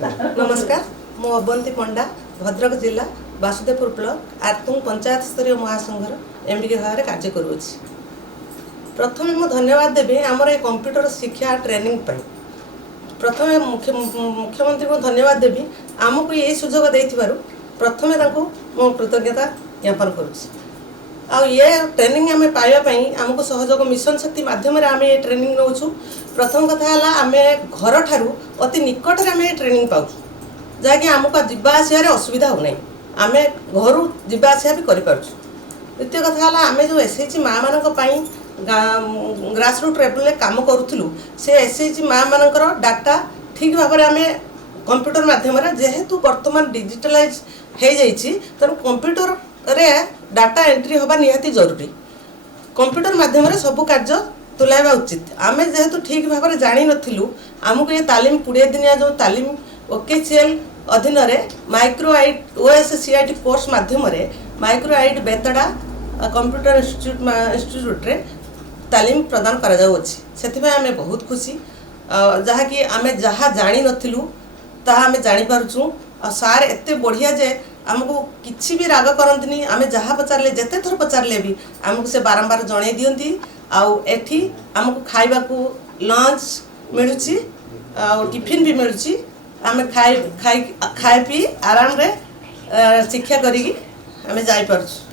नमस्कार मु अबंती पंडा भद्रक जिला वासुदेवपुर ब्लॉक आरतुंग पंचायत स्तरीय महासंघर एमबीके भाव में कार्य करुँच। प्रथम मु धन्यवाद देवी आमर ये कंप्यूटर शिक्षा ट्रेनिंग पर। प्रथम मुख्यमंत्री को धन्यवाद देवी आमको ये सुजोग देथिबारु प्रथम मु कृतज्ञता ज्ञापन करुँच। ये ट्रेनिंग आम पाइबापी आमको सहयोग मिशन शक्ति मध्यम आम ये ट्रेनिंग नौ। प्रथम कथा है आम घर ठारू अति निकट आम ये ट्रेनिंग पाऊँ जहाँकि आमको जावासर असुविधा हो नहीं आम घर जावास भी कर। द्वितीय कथा है आम जो एसएचजी माँ मानी ग्रासरूट लेवल काम करूँ से एसएचजी माँ मानकर डाटा ठीक भाव में आम कंप्यूटर मध्यम जेहेतु बर्तमान डिजिटलाइज हो तेणु कंप्यूटर रे डाटा एंट्री होगा निहाती जरूरी। कंप्यूटर माध्यम सब कार्य तुलाइबा उचित। आम जेहेतु ठीक भाव में जानी नथिलु आमको ये तालीम 20 दिनिया जो तालीम ओकेसीएल अधीन माइक्रो आइट ओएससीआईटी कोर्स माध्यम माइक्रो आइट बेतड़ा कंप्यूटर इंस्टीट्यूट रे तालीम प्रदान करा जाउछि। सेथिबा आमे बहुत खुशी जहाँकि आमे जहाँ जानी नथिलु ताहा आमे जानी पारुछु। आ सार एते बढ़िया जे आमको किसी भी राग करंतनी आमे जहाँ पचारे जेते थर पचारे भी आमको से बारंबार जणे दियंती। आउ एठी आमको खाइबा को लंच मिलुची आ टिफिन भी मिलुची। आमे खाई पी आराम रे शिक्षा करी आमे जाई पारुछु।